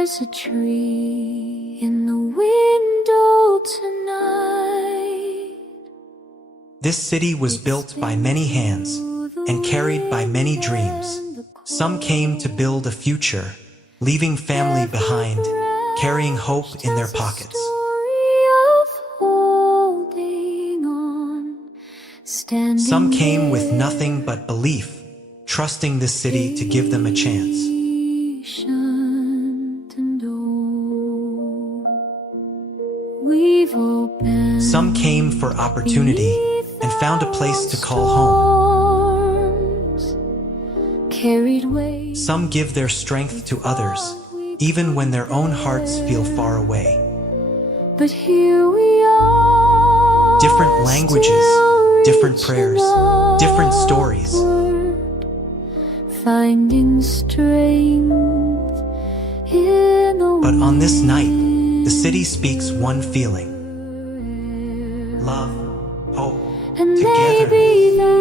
There's a tree in the window tonight. This city was built by many hands and carried by many dreams. Some came to build a future, leaving family behind, carrying hope in their pockets. Some came with nothing but belief, trusting this city to give them a chance. Some came for opportunity and found a place to call home. Some give their strength to others, even when their own hearts feel far away. But here we are, different languages, different prayers, different stories. Finding strength in the But on this night, the city speaks one feeling: love, hope, and togetherness. maybe